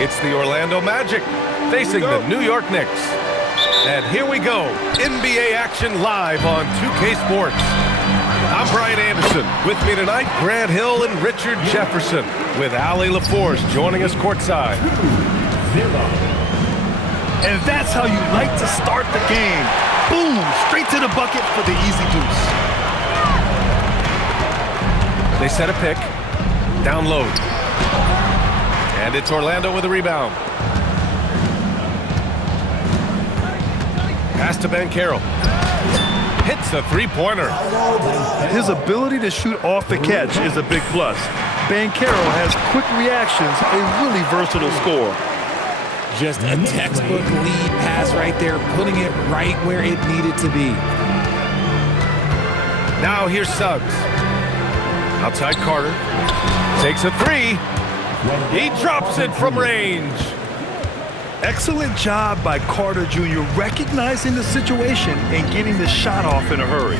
It's the Orlando Magic facing the New York Knicks. And here we go, NBA action live on 2K Sports. I'm Brian Anderson. With me tonight, Grant Hill and Richard Jefferson, with Allie LaForce joining us courtside. And that's how you like to start the game. Boom, straight to the bucket for the easy deuce. They set a pick, down low. And it's Orlando with a rebound. Pass to Banchero. Hits a three-pointer. His ability to shoot off the catch is a big plus. Banchero has quick reactions, a really versatile scorer. Just a textbook lead pass right there, putting it right where it needed to be. Now here's Suggs. Outside Carter. Takes a three. He drops it from range. Excellent job by Carter Jr. recognizing the situation and getting the shot off in a hurry.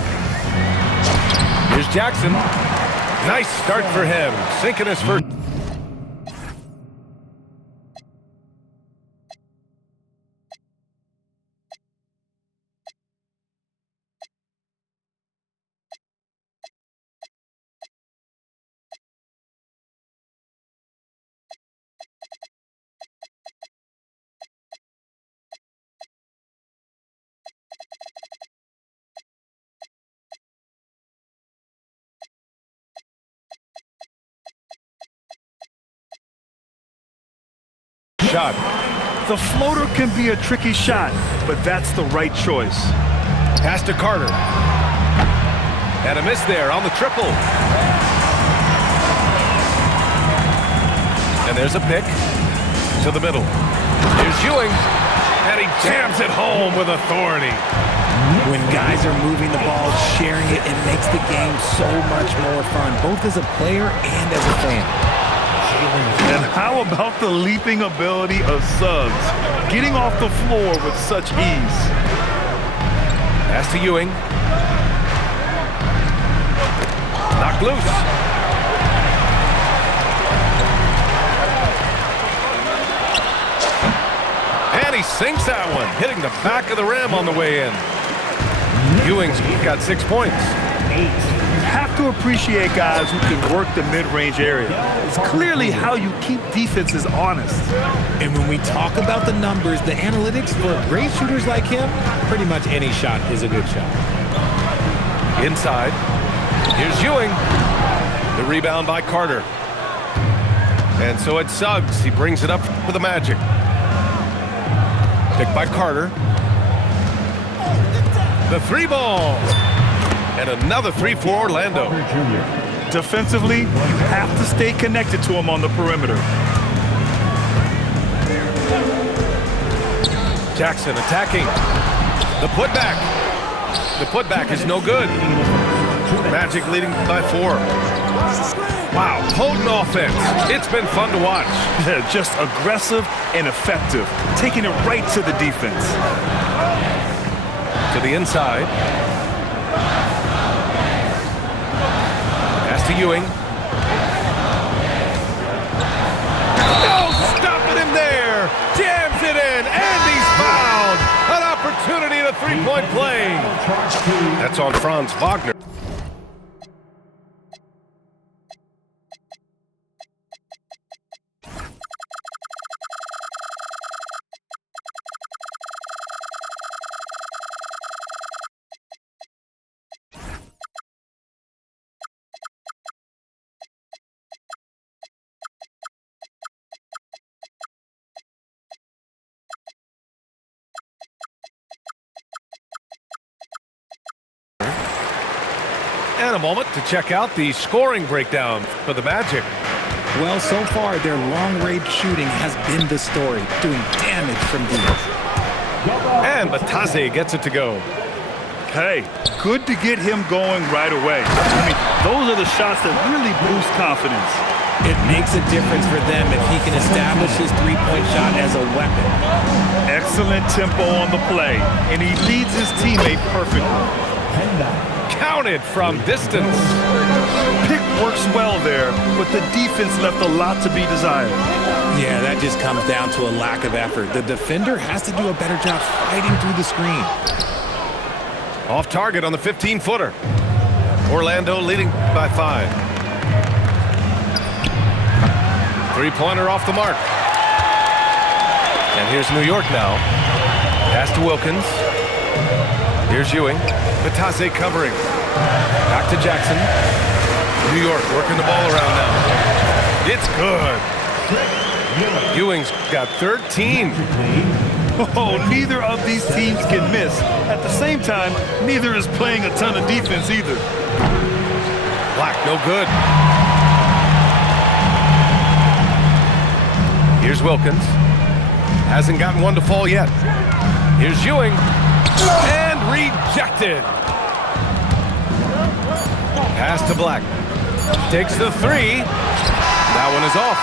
Here's Jackson. Nice start for him, sinking his first. Shot. The floater can be a tricky shot, but that's the right choice. Pass to Carter. And a miss there on the triple. And there's a pick to the middle. Here's Ewing. And he jams it home with authority. When guys are moving the ball, sharing it, it makes the game so much more fun, both as a player and as a fan. And how about the leaping ability of Suggs, getting off the floor with such ease? Pass to Ewing. Knocked loose. And he sinks that one, hitting the back of the rim on the way in. Ewing's got 6 points. You have to appreciate guys who can work the mid-range area. It's clearly how you keep defenses honest. And when we talk about the numbers, the analytics for great shooters like him, pretty much any shot is a good shot. Inside. Here's Ewing. The rebound by Carter. And so it's Suggs. He brings it up for the Magic. Picked by Carter. The three ball. And another three for Orlando. Defensively, you have to stay connected to him on the perimeter. Jackson attacking. The putback. The putback is no good. Magic leading by 4. Wow, potent offense. It's been fun to watch. Just aggressive and effective, taking it right to the defense. To the inside. Pass to Ewing. Oh, stopping him there. Jams it in, and he's fouled. An opportunity in a three-point play. That's on Franz Wagner. And a moment to check out the scoring breakdown for the Magic. Well, so far, their long-range shooting has been the story, doing damage from deep. And Batase gets it to go. Hey, good to get him going right away. I mean, those are the shots that really boost confidence. It makes a difference for them if he can establish his three-point shot as a weapon. Excellent tempo on the play, and he leads his teammate perfectly. Counted from distance. Pick works well there, but the defense left a lot to be desired. Yeah, that just comes down to a lack of effort. The defender has to do a better job fighting through the screen. Off target on the 15-footer. Orlando leading by 5. Three-pointer off the mark. And here's New York now. Pass to Wilkins. Here's Ewing. Batase covering. Back to Jackson. New York working the ball around now. It's good. Ewing's got 13. Oh, neither of these teams can miss. At the same time, neither is playing a ton of defense either. Black, no good. Here's Wilkins. Hasn't gotten one to fall yet. Here's Ewing. And rejected. Pass to Black. Takes the 3. That one is off.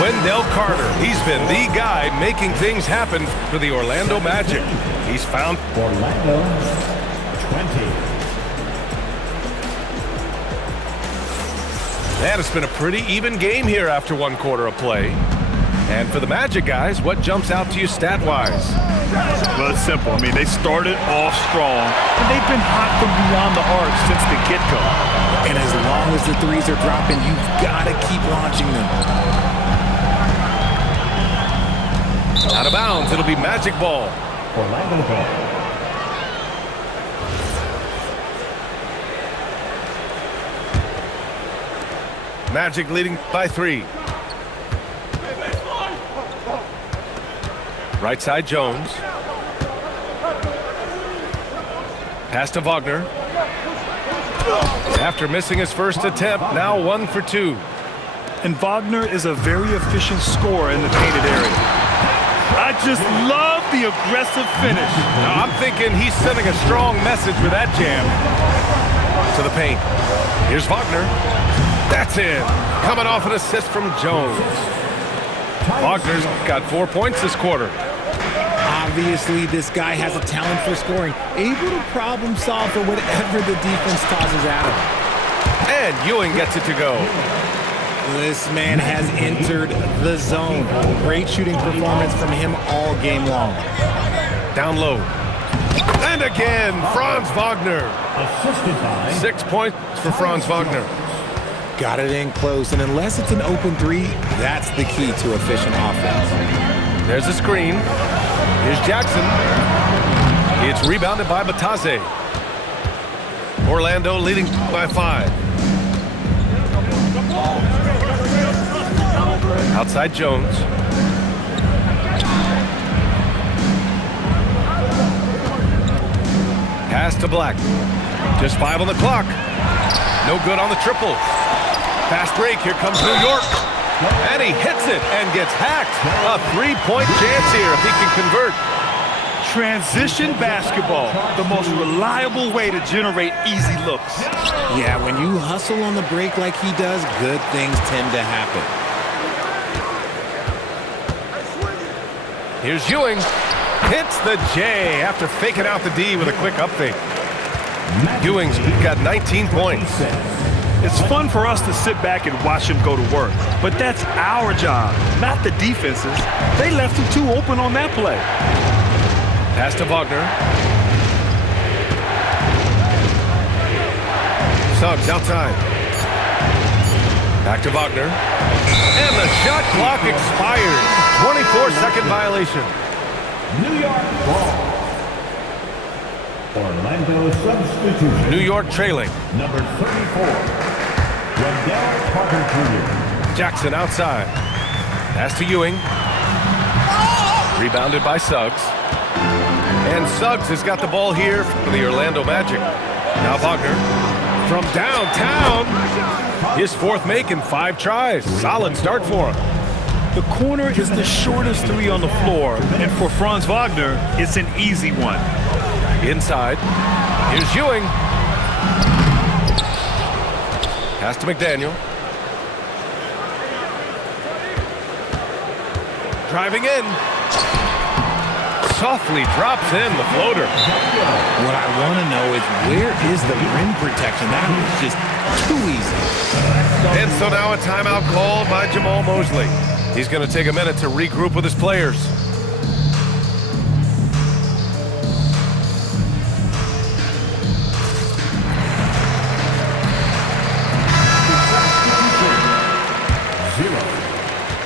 Wendell Carter. He's been the guy making things happen for the Orlando Magic. He's found Orlando 20. Man, it's been a pretty even game here after 1 quarter of play. And for the Magic guys, what jumps out to you stat-wise? Well, it's simple. I mean, they started off strong, and they've been hot from beyond the arc since the get-go. And as long as the threes are dropping, you've got to keep launching them. Out of bounds, it'll be Magic ball. Orlando ball. Magic leading by 3. Right side, Jones. Pass to Wagner. After missing his first attempt, now 1 for 2. And Wagner is a very efficient scorer in the painted area. I just love the aggressive finish. Now, I'm thinking he's sending a strong message with that jam. To the paint. Here's Wagner. That's in. Coming off an assist from Jones. Wagner's got 4 points this quarter. Obviously, this guy has a talent for scoring, able to problem solve for whatever the defense tosses at him. And Ewing gets it to go. This man has entered the zone. Great shooting performance from him all game long. Down low. And again, Franz Wagner. Assisted by 6 points for Franz Wagner. Got it in close, and unless it's an open 3, that's the key to efficient offense. There's a screen. Here's Jackson. It's rebounded by Batase. Orlando leading by 5. Outside Jones. Pass to Black. Just 5 on the clock. No good on the triple. Fast break. Here comes New York. And he hits it and gets hacked. A 3-point chance here if he can convert. Transition basketball, the most reliable way to generate easy looks. Yeah, when you hustle on the break like he does, good things tend to happen. Here's Ewing. Hits the J after faking out the D with a quick up fake. Ewing's got 19 points. It's fun for us to sit back and watch him go to work, but that's our job, not the defense's. They left him too open on that play. Pass to Wagner. Suggs outside. Back to Wagner. And the shot clock expires. 24-second violation. New York ball. Orlando substitution. New York trailing. Number 34. Wendell Carter Jr. Jackson outside. Pass to Ewing. Rebounded by Suggs. And Suggs has got the ball here for the Orlando Magic. Now Wagner from downtown. His 4th make in 5 tries. Solid start for him. The corner is the shortest 3 on the floor, and for Franz Wagner, it's an easy one. Inside. Here's Ewing. Pass to McDaniel. Driving in. softly drops in the floater. What I want to know is, where is the rim protection? That was just too easy. And so now a timeout called by Jamal Mosley. He's going to take a minute to regroup with his players.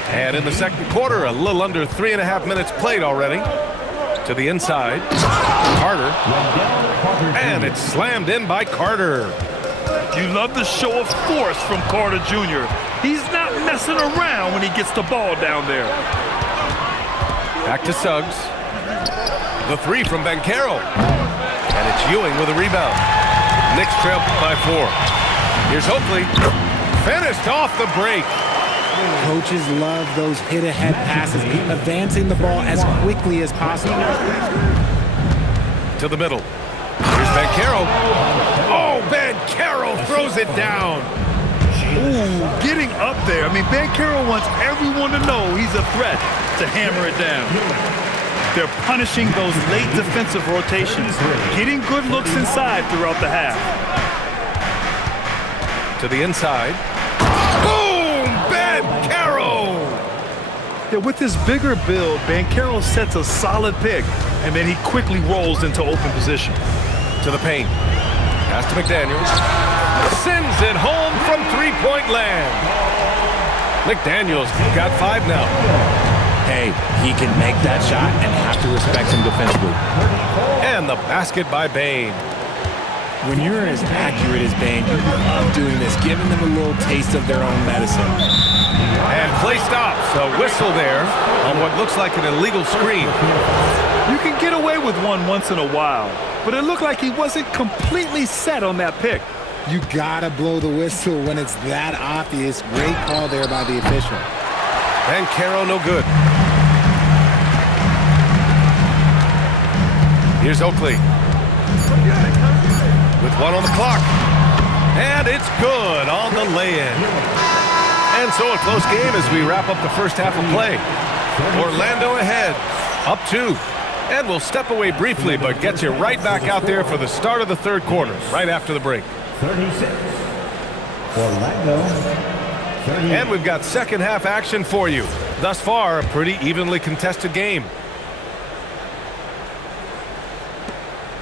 And in the second quarter, a little under 3.5 minutes played already. To the inside, Carter. And it's slammed in by Carter. You love the show of force from Carter Jr. He's not messing around when he gets the ball down there. Back to Suggs. The three from Banchero. And it's Ewing with a rebound. Knicks trail by 4. Here's Oakley. Finished off the break. Coaches love those hit-ahead passes, advancing the ball as quickly as possible. To the middle. Here's Banchero. Oh, Banchero throws it down. Ooh, getting up there. I mean, Banchero wants everyone to know he's a threat to hammer it down. They're punishing those late defensive rotations, getting good looks inside throughout the half. To the inside. Boom! Banchero! Yeah, with his bigger build, Banchero sets a solid pick, and then he quickly rolls into open position. To the paint. Pass to McDaniels. Sends it home from three-point land. McDaniels got 5 now. Hey, he can make that shot and have to respect him defensively. And the basket by Bane. When you're as accurate as Bane, you love doing this, giving them a little taste of their own medicine. And play stops. A whistle there on what looks like an illegal screen. You can get away with one once in a while, but it looked like he wasn't completely set on that pick. You gotta blow the whistle when it's that obvious. Great call there by the official. Banchero no good. Here's Oakley. With 1 on the clock. And it's good on the lay-in. And so a close game as we wrap up the first half of play. Orlando ahead, up 2. And we'll step away briefly, but get you right back out there for the start of the third quarter, right after the break. 36. Orlando. 38. And we've got second half action for you. Thus far, a pretty evenly contested game.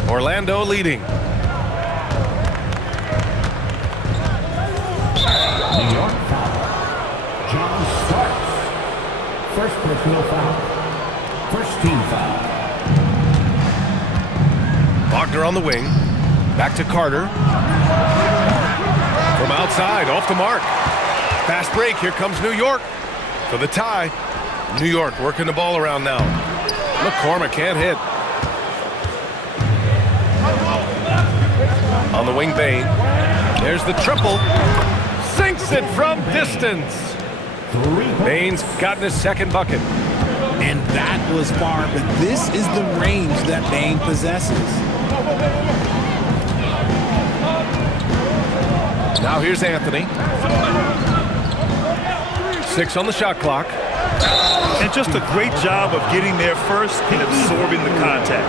Orlando leading. New York foul. John Starks. First personal foul. First team foul. Wagner on the wing. Back to Carter. From outside, off the mark. Fast break, here comes New York for the tie. New York working the ball around now. McCormick can't hit. On the wing, Bane. There's the triple. Sinks it from distance. Bane's gotten his second bucket. And that was far, but this is the range that Bane possesses. Now here's Anthony. 6 on the shot clock. And just a great job of getting there first and absorbing the contact.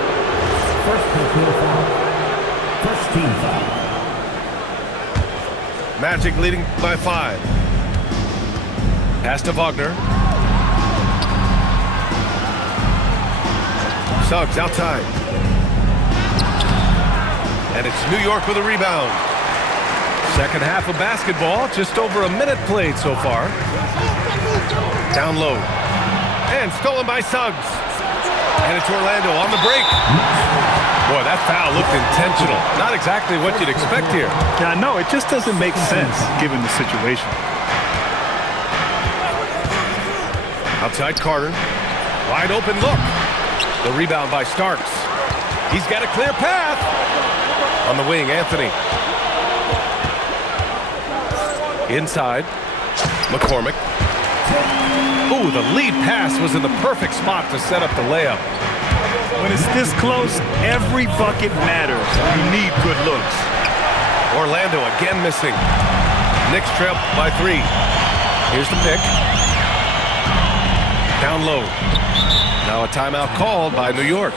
First personal foul. First team foul. Magic leading by 5. Pass to Wagner. Suggs outside. And it's New York with a rebound. Second half of basketball, just over a minute played so far. Down low. And stolen by Suggs. And it's Orlando on the break. Boy, that foul looked intentional. Not exactly what you'd expect here. Yeah, I know, it just doesn't make sense given the situation. Outside Carter. Wide open look. The rebound by Starks. He's got a clear path. On the wing, Anthony. Inside. McCormick. Ooh, the lead pass was in the perfect spot to set up the layup. When it's this close, every bucket matters. You need good looks. Orlando again missing. Knicks trail by 3. Here's the pick. Down low. Now a timeout called by New York.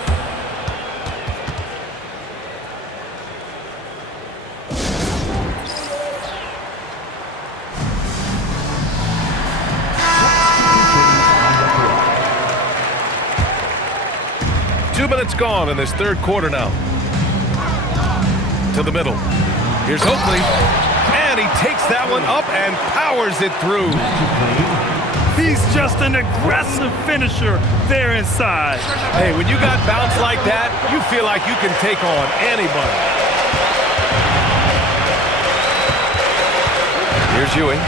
Minutes gone in this third quarter now. To the middle. Here's Oakley. And he takes that one up and powers it through. He's just an aggressive finisher there inside. Hey, when you got bounce like that, you feel like you can take on anybody. Here's Ewing.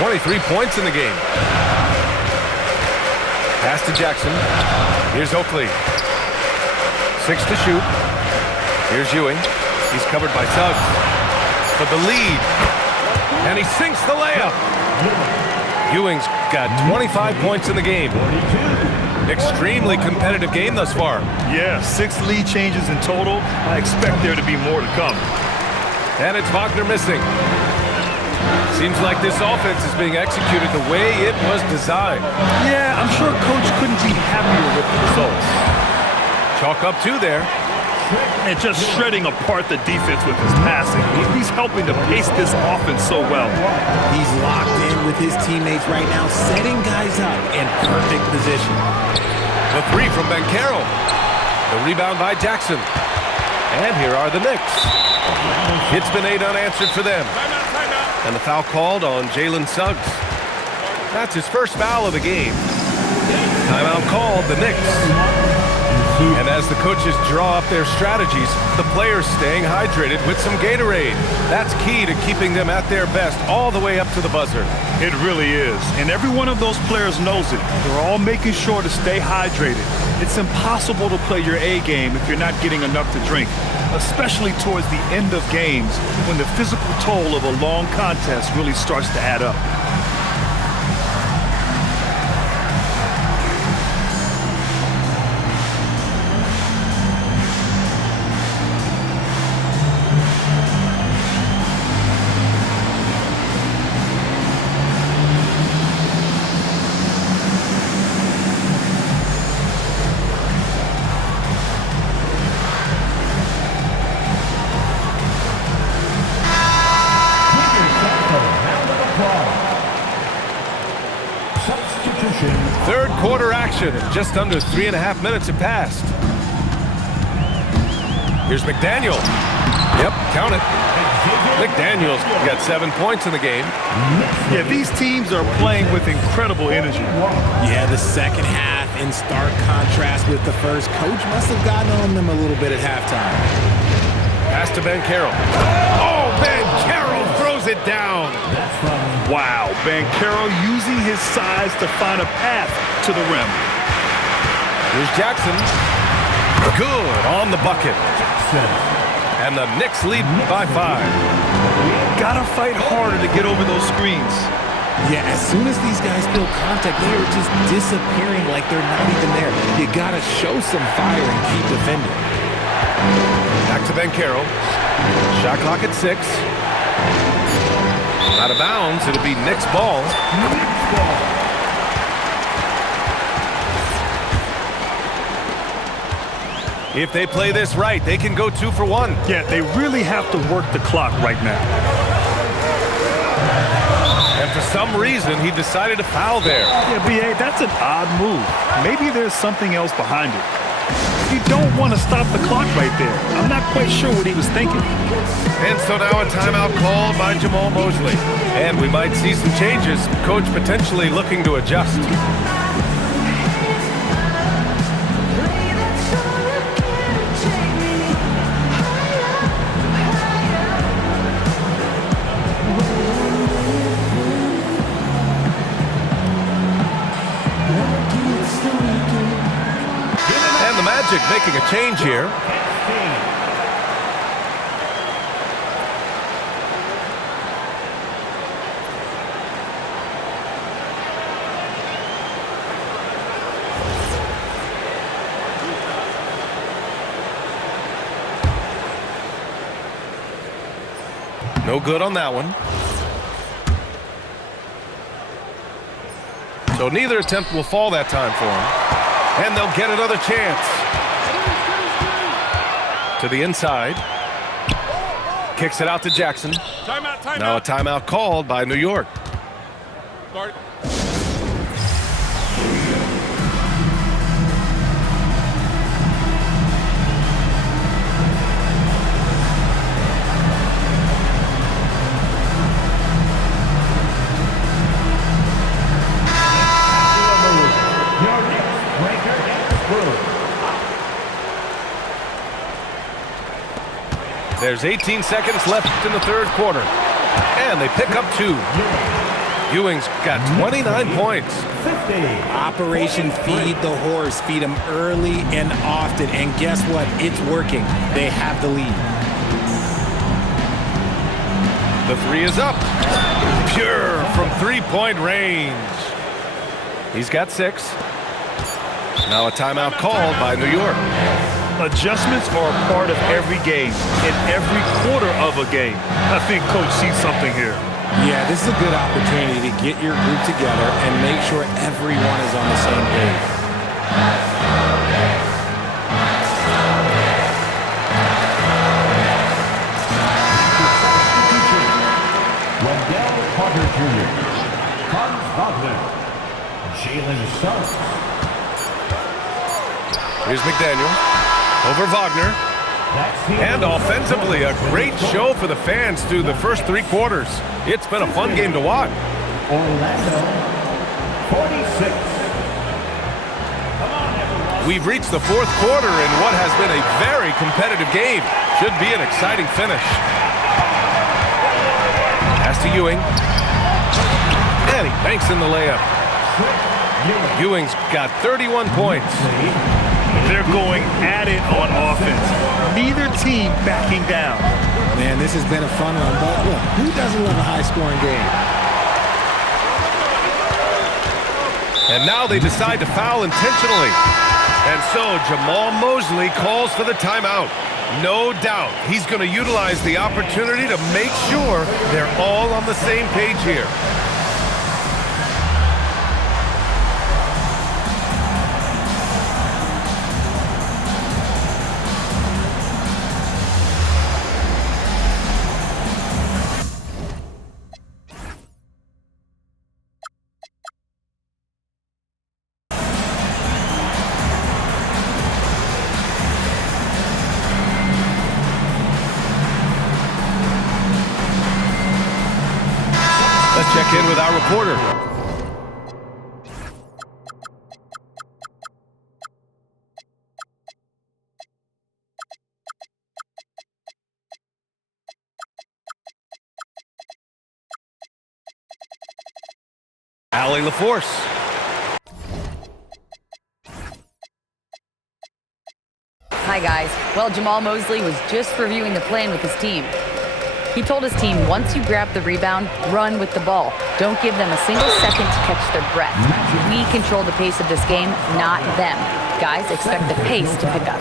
23 points in the game. Pass to Jackson. Here's Oakley. 6 to shoot. Here's Ewing. He's covered by Suggs for the lead. And he sinks the layup. Ewing's got 25 points in the game. Extremely competitive game thus far. Yeah, 6 lead changes in total. I expect there to be more to come. And it's Wagner missing. Seems like this offense is being executed the way it was designed. Yeah, I'm sure Coach couldn't be happier with the results. Chalk up 2 there. And just shredding apart the defense with his passing. He's helping to pace this offense so well. He's locked in with his teammates right now, setting guys up in perfect position. The 3 from Banchero. The rebound by Jackson. And here are the Knicks. It's been 8 unanswered for them. And the foul called on Jalen Suggs. That's his first foul of the game. Timeout called, the Knicks. And as the coaches draw up their strategies, the players staying hydrated with some Gatorade. That's key to keeping them at their best all the way up to the buzzer. It really is. And every one of those players knows it. They're all making sure to stay hydrated. It's impossible to play your A game if you're not getting enough to drink, especially towards the end of games when the physical toll of a long contest really starts to add up. Third quarter action. Just under 3.5 minutes have passed. Here's McDaniel. Yep, count it. McDaniel's got 7 points in the game. Yeah, these teams are playing with incredible energy. Yeah, the second half in stark contrast with the first. Coach must have gotten on them a little bit at halftime. Pass to Banchero. Oh, Banchero throws it down. Wow, Banchero using his size to find a path to the rim. Here's Jackson. Good on the bucket. And the Knicks lead by 5. Gotta fight harder to get over those screens. Yeah, as soon as these guys feel contact, they are just disappearing like they're not even there. You gotta show some fire and keep defending. Back to Banchero. Shot clock at 6. Out of bounds, it'll be Knicks ball. If they play this right, they can go 2 for 1. Yeah, they really have to work the clock right now. And for some reason, he decided to foul there. Yeah, B.A., that's an odd move. Maybe there's something else behind it. You don't want to stop the clock right there. I'm not quite sure what he was thinking. And so now a timeout called by Jamal Mosley. And we might see some changes. Coach potentially looking to adjust. And the Magic making a change here. No good on that one. So neither attempt will fall that time for him. And they'll get another chance. To the inside. Kicks it out to Jackson. Timeout. Now a timeout called by New York. Start. There's 18 seconds left in the third quarter. And they pick up 2. Ewing's got 29 points. Operation Feed the Horse. Feed them early and often. And guess what? It's working. They have the lead. The 3 is up. Pure from 3-point range. He's got 6. Now a timeout called by New York. Adjustments are a part of every game, in every quarter of a game. I think Coach sees something here. Yeah, this is a good opportunity to get your group together and make sure everyone is on the same page. Wendell Carter Jr., Franz Wagner, Jalen Suggs. Here's McDaniel. Over Wagner. And offensively, a great show for the fans through the first 3 quarters. It's been a fun game to watch. Orlando, 46. We've reached the 4th quarter in what has been a very competitive game. Should be an exciting finish. Pass to Ewing. And he banks in the layup. Ewing's got 31 points. They're going at it on offense. Neither team backing down. Man, this has been a fun one, but look, who doesn't love a high-scoring game? And now they decide to foul intentionally. And so Jamal Mosley calls for the timeout. No doubt he's going to utilize the opportunity to make sure they're all on the same page here. Let's check in with our reporter. Allie LaForce. Hi, guys. Well, Jamal Mosley was just reviewing the plan with his team. He told his team, once you grab the rebound, run with the ball. Don't give them a single second to catch their breath. We control the pace of this game, not them. Guys, expect the pace to pick up.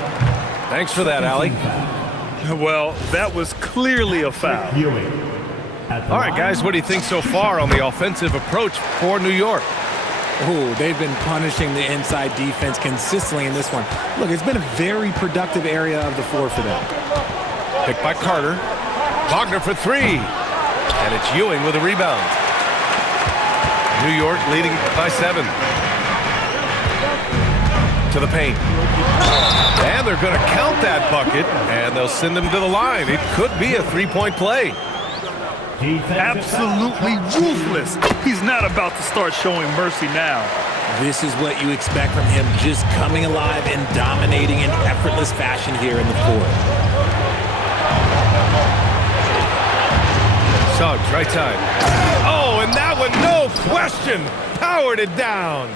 Thanks for that, Allie. Well, that was clearly a foul. All right, guys, what do you think so far on the offensive approach for New York? Oh, they've been punishing the inside defense consistently in this one. Look, it's been a very productive area of the floor for them. Picked by Carter. Wagner for 3. And it's Ewing with a rebound. New York leading by 7. To the paint. And they're going to count that bucket, and they'll send him to the line. It could be a 3-point play. Absolutely ruthless. He's not about to start showing mercy now. This is what you expect from him, just coming alive and dominating in effortless fashion here in the fourth. Suggs, right side. Oh, and that one, no question, powered it down.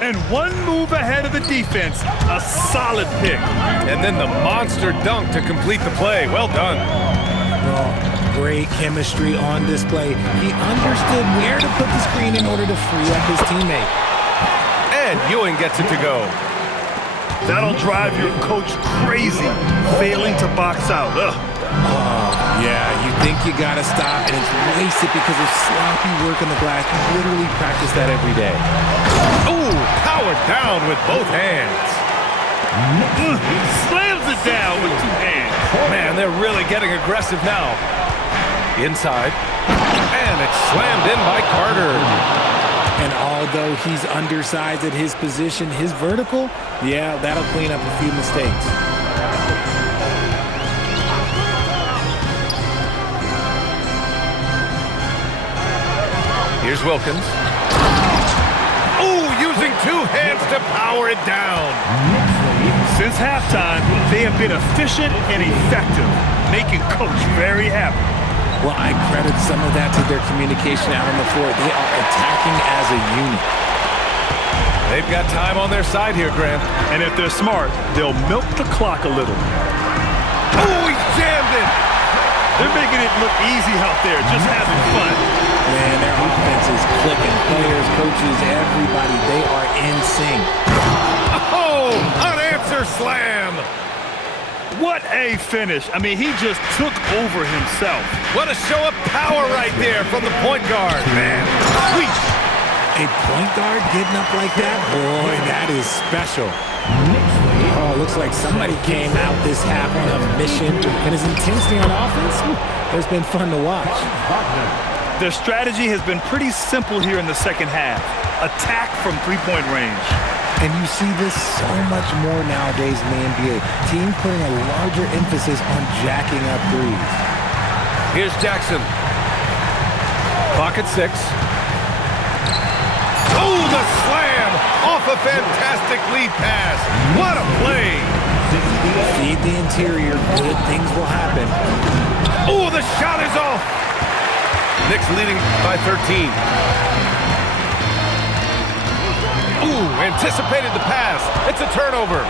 And one move ahead of the defense, a solid pick. And then the monster dunk to complete the play. Well done. Well, great chemistry on display. He understood where to put the screen in order to free up his teammate. And Ewing gets it to go. That'll drive your coach crazy, failing to box out. Ugh. Yeah, you think you gotta stop, and it's wasted because of sloppy work on the glass. You literally practice that every day. Ooh, powered down with both hands. Slams it down with two hands. Man, they're really getting aggressive now. Inside. And it's slammed in by Carter. And although he's undersized at his position, his vertical, yeah, that'll clean up a few mistakes. Here's Wilkins. Ooh, using two hands to power it down. Since halftime, they have been efficient and effective, making Coach very happy. Well, I credit some of that to their communication out on the floor. They are attacking as a unit. They've got time on their side here, Grant. And if they're smart, they'll milk the clock a little. Oh, he jammed it! They're making it look easy out there, just having fun. Man, their offense is clicking. Players, coaches, everybody, they are in sync. Oh, unanswered slam! What a finish. I mean, he just took over himself. What a show of power right there from the point guard, man. Sweet! A point guard getting up like that? Boy, that is special. Oh, looks like somebody came out this half on a mission, and his intensity on offense has been fun to watch. Their strategy has been pretty simple here in the second half. Attack from three-point range. And you see this so much more nowadays in the NBA. Teams putting a larger emphasis on jacking up threes. Here's Jackson. Clock at 6. Oh, the slam! Off a fantastic lead pass. What a play! Feed the interior. Good things will happen. Oh, the shot is off! Knicks leading by 13. Ooh, anticipated the pass. It's a turnover.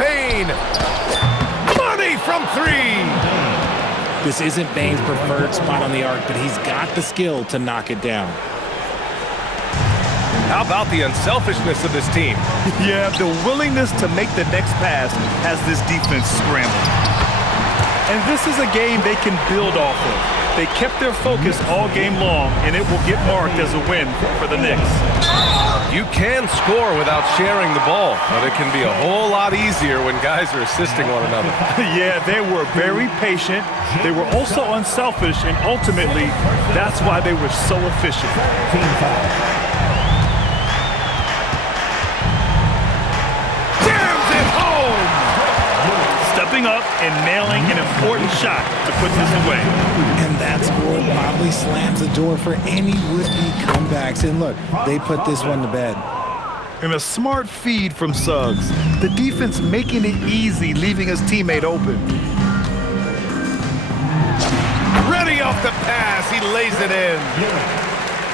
Bane. Money from 3. This isn't Bane's preferred spot on the arc, but he's got the skill to knock it down. How about the unselfishness of this team? Yeah, the willingness to make the next pass has this defense scrambling. And this is a game they can build off of. They kept their focus all game long, and it will get marked as a win for the Knicks. You can score without sharing the ball, but it can be a whole lot easier when guys are assisting one another. Yeah, they were very patient. They were also unselfish, and ultimately, that's why they were so efficient. Jams it home! Stepping up and nailing an important shot to put this away. And that score probably slams the door for any would-be comebacks. And look, they put this one to bed. And a smart feed from Suggs. The defense making it easy, leaving his teammate open. Ready off the pass, he lays it in.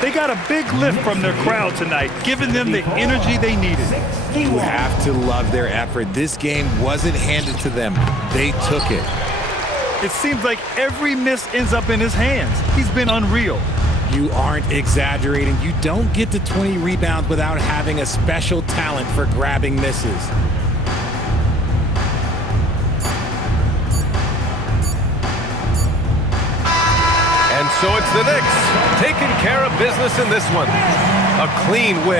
They got a big lift from their crowd tonight, giving them the energy they needed. You have to love their effort. This game wasn't handed to them. They took it. It seems like every miss ends up in his hands. He's been unreal. You aren't exaggerating. You don't get to 20 rebounds without having a special talent for grabbing misses. And so it's the Knicks taking care of business in this one. A clean win.